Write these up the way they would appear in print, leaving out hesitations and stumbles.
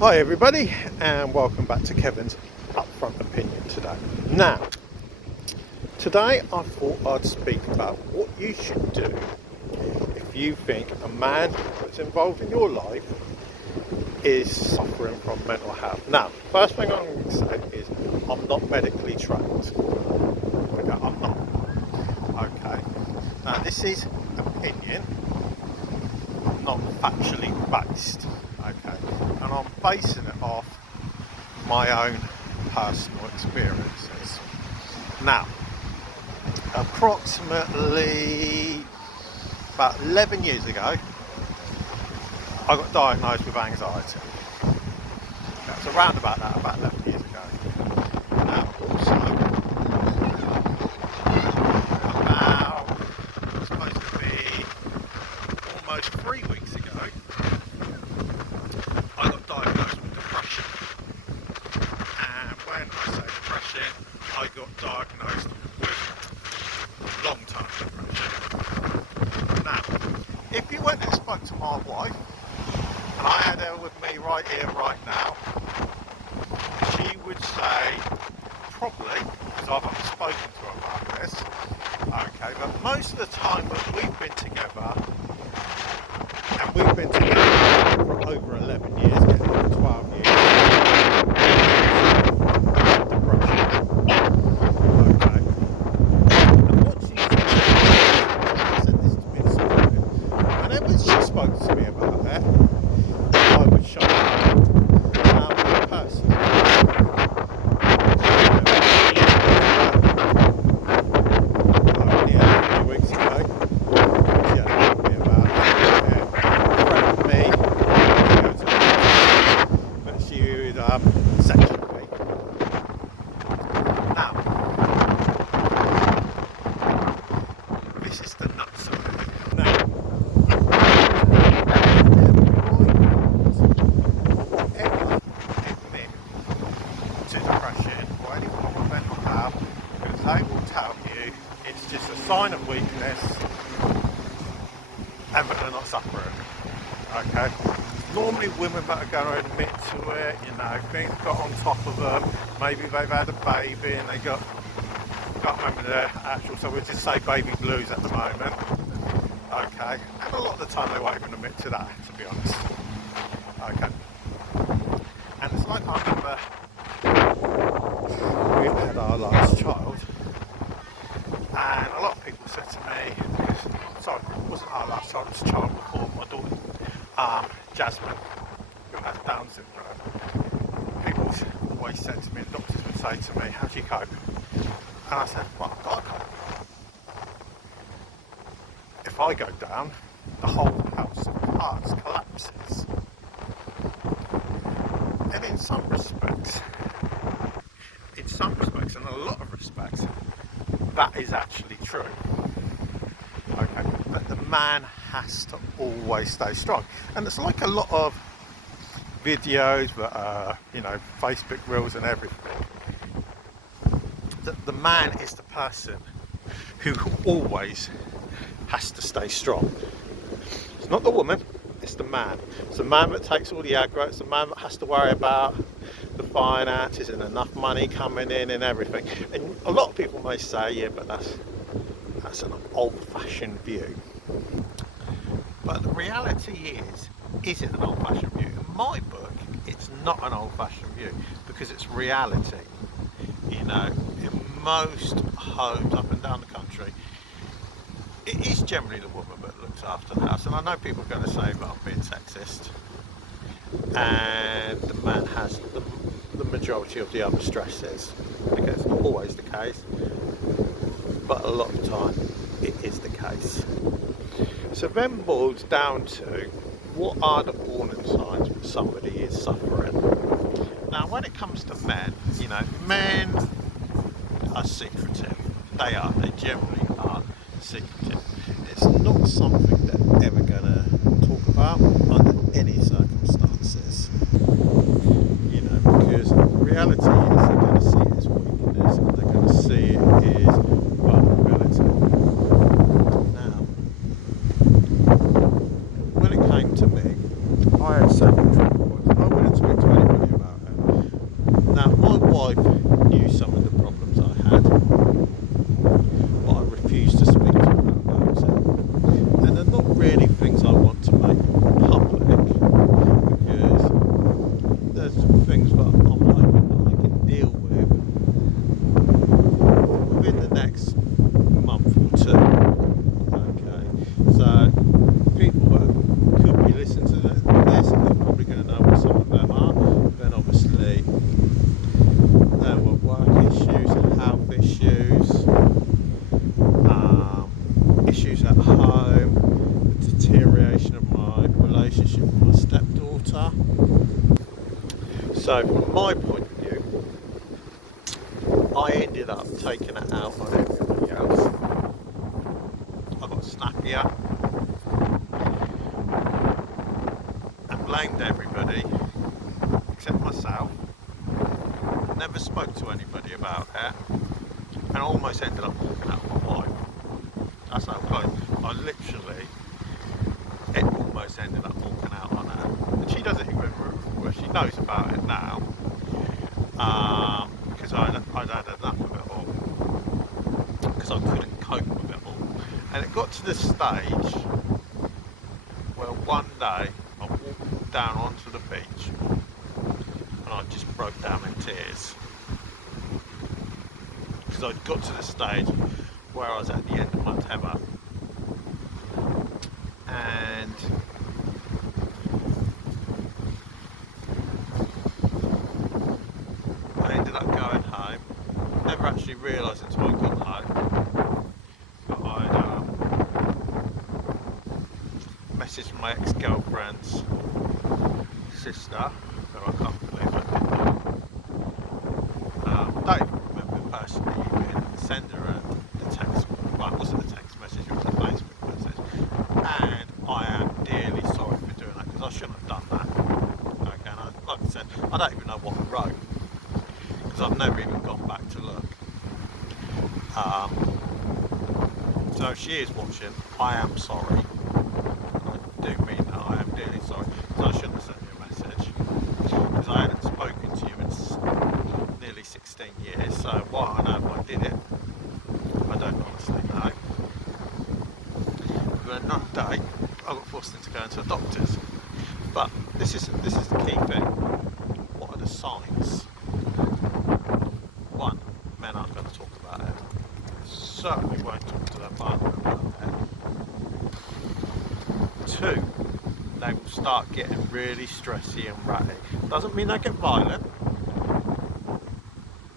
Hi everybody, and welcome back to Kevin's Upfront Opinion today. Now, today I thought I'd speak about what you should do if you think a man that's involved in your life is suffering from mental health. Now, first thing I'm going to say is I'm not medically trained. Okay, I'm not. Okay. Now, this is opinion, not factually based. Okay, and I'm basing it off my own personal experiences. Now, approximately about 11 years ago, I got diagnosed with anxiety. That's around about that, about 11 years ago. Now, also, about, it's supposed to be almost 3 weeks ago, I got diagnosed with depression. And when I say depression, I got diagnosed with long-term depression. Now, if you went and spoke to my wife, and I had her with me right here, right now, she would say, probably, because I've not spoken to her about this, okay, but most of the time that we've been together, and we've been together for over 11 years, getting over 12 years, depression. Okay. And what she said this to me this morning, whenever she spoke to me about it, I would show her how a person only a few weeks ago, she had told me about it, threatened me, that she would section me. Now, this is the nuts of it. Now, ever admit to depression or any form of mental health, because they will tell you it's just a sign of weakness and that they're not suffering. Okay? Normally women that are going to admit to it, you know, things got on top of them, maybe they've had a baby and they got, can't remember the actual, so we'll just say baby blues at the moment. Okay? And a lot of the time they won't even admit to that, to be honest. Okay? And it's like I remember we had our last child, and a lot of people said to me, sorry, it wasn't our last child, it was a child before my daughter, Jasmine, who has Down syndrome. People always said to me, and doctors would say to me, how do you cope? And I said, well, I've got to cope. If I go down, the whole house of cards collapses. And in some respects, and a lot of respects, that is actually true. Okay, but the man has to always stay strong. And it's like a lot of videos that are, you know, Facebook reels and everything. That the man is the person who always has to stay strong. It's not the woman, it's the man. It's the man that takes all the aggro, it's the man that has to worry about the finances and enough money coming in and everything. And a lot of people may say, yeah, but that's an old-fashioned view. But the reality is it an old-fashioned view? In my book, it's not an old-fashioned view because it's reality. You know, in most homes up and down the country, it is generally the woman that looks after the house. And I know people are going to say that I'm being sexist, and the man has the majority of the other stresses. Okay, it's not always the case, but a lot of the time it is the case. So then boils down to what are the warning signs that somebody is suffering. Now when it comes to men, you know, men are secretive. They generally are secretive. It's not something they're ever going to talk about under any circumstances. You know, because the reality is they're going to see it as weakness and they're going to see it as vulnerability. Now, when it came to me, I had 7 trigger points. I wouldn't speak to wife knew some of the problems I had, but I refused to speak to her about it. And they're not really things I want to make public, because there's things that I'm hoping that I can deal with within the next month or two. Okay, so people that could be listening to this, and they're probably going to know what some of them are. Then obviously there were work issues, health issues, issues at home, the deterioration of my relationship with my stepdaughter. So from my point of view, I ended up taking it out on everybody else. I got snappier and blamed everybody except myself. Never spoke to anybody about it, and almost ended up walking out with my wife. That's how close. I literally, it almost ended up walking out on her. And she doesn't even, well, she knows about it now, because I'd had enough of it all, because I couldn't cope with it all. And it got to the stage where one day I walked down onto the beach and I just broke down in tears, because I'd got to the stage where I was at the end of my tether, and I ended up going home. Never actually realised until I got home that I'd messaged my ex-girlfriend's sister, who I can't believe I did that. Don't even remember personally even send her the text. Well, it wasn't a text message, it was a Facebook message. And I am dearly sorry for doing that, because I shouldn't have done that. Okay, and like I said, I don't even know what I wrote, because I've never even gone back to look. So if she is watching, I am sorry. I do mean that, I am dearly sorry, because I shouldn't have sent you a message, because I hadn't spoken to you in nearly 16 years, so why on earth I did it, I don't honestly know. But another day, I got forced into going to a doctor's. But this is the key thing. What are the signs? One, men aren't going to talk about it. Certainly won't talk to their partner about it. Two, they will start getting really stressy and ratty. Doesn't mean they get violent,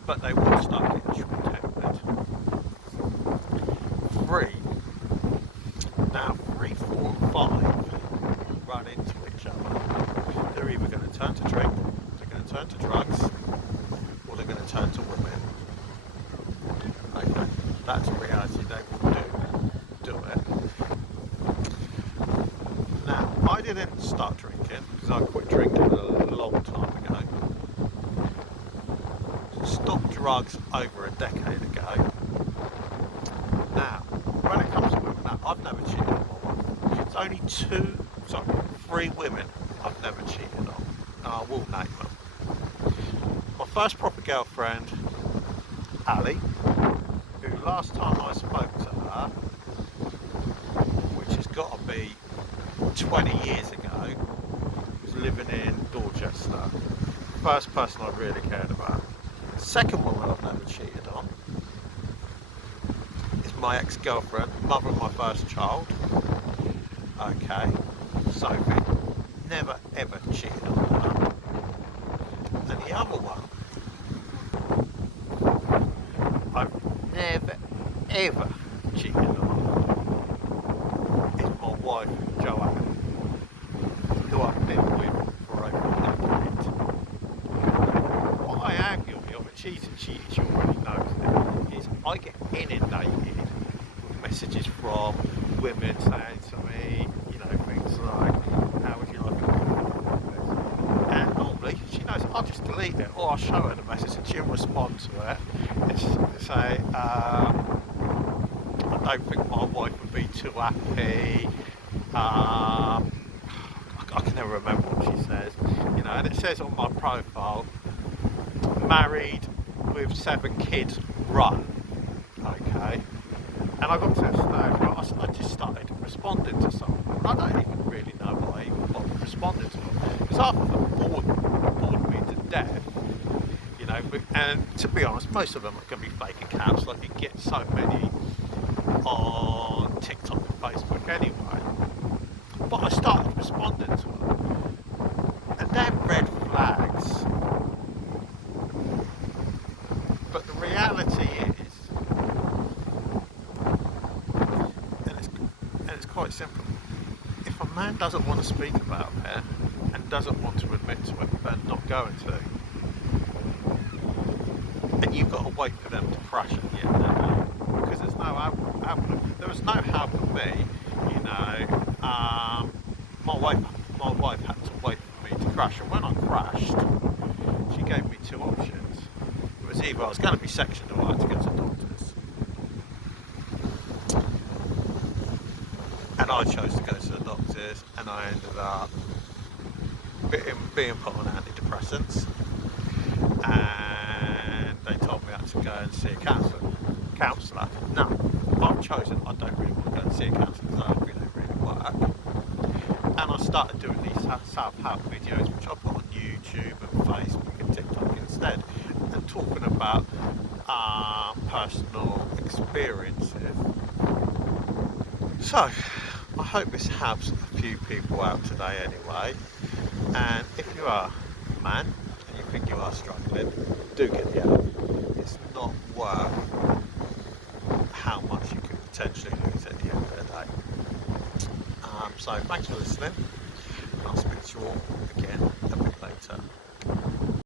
but they will start getting short-tempered. Three, now 3, 4 and 5 run into each other. They're either going to turn to drink, they're going to turn to drugs, or they're going to turn to women. Okay, that's a reality. They will do it. Now, I didn't start drinking, because I quit drinking a long time ago. Stopped drugs over a decade ago. Now, when it comes to women, now, I've never cheated on my wife. It's only 3 women I've never cheated on, and I will name them. My first proper girlfriend, Ali, who last time I spoke to her, which has got to be 20 years ago, was living in Dorchester. First person I really cared about. Second woman I've never cheated on is my ex-girlfriend, mother of my first child. Okay, Sophie. Never ever cheated on her. And the other one, I've never ever cheated on her, is my wife, Joanne, who I've been with for over a decade. What I am guilty of, and she's she already knows it, is I get inundated with messages from women saying to me, you know, things like, how would you like it? And normally, she knows, I'll just delete it, or I'll show her the message and she'll respond to it and say, I don't think my wife would be too happy. I can never remember what she says, you know, and it says on my profile, married with 7 kids run, okay, and I got to a stage where I just started responding to someone. I don't even really know why I even bothered responding to them, because half of them bored me to death, you know. And to be honest, most of them are going to be fake accounts, like you get so many on TikTok and Facebook anyway. But I started responding to them, and they're red flags. But the reality is, and it's quite simple, if a man doesn't want to speak about it and doesn't want to admit to it, they're not going to. And you've got to wait for them to crash at the end of the day, because there's no help. There was no helping me, you know. My wife had to wait for me to crash, and when I crashed, she gave me 2 options. It was either I was going to be sectioned or I had to go to the doctors. And I chose to go to the doctors, and I ended up being put on antidepressants, and they told me I had to go and see a counsellor. Now, I've chosen I don't really want to go and see a counsellor because I don't think they really work. And I started doing these self-help videos, which I put on YouTube and Facebook and TikTok instead, and talking about personal experiences. So, I hope this helps a few people out today anyway. And if you are a man and you think you are struggling, do get the help. It's not worth how much you could potentially lose at the end of the day. So thanks for listening. I'll speak to you all again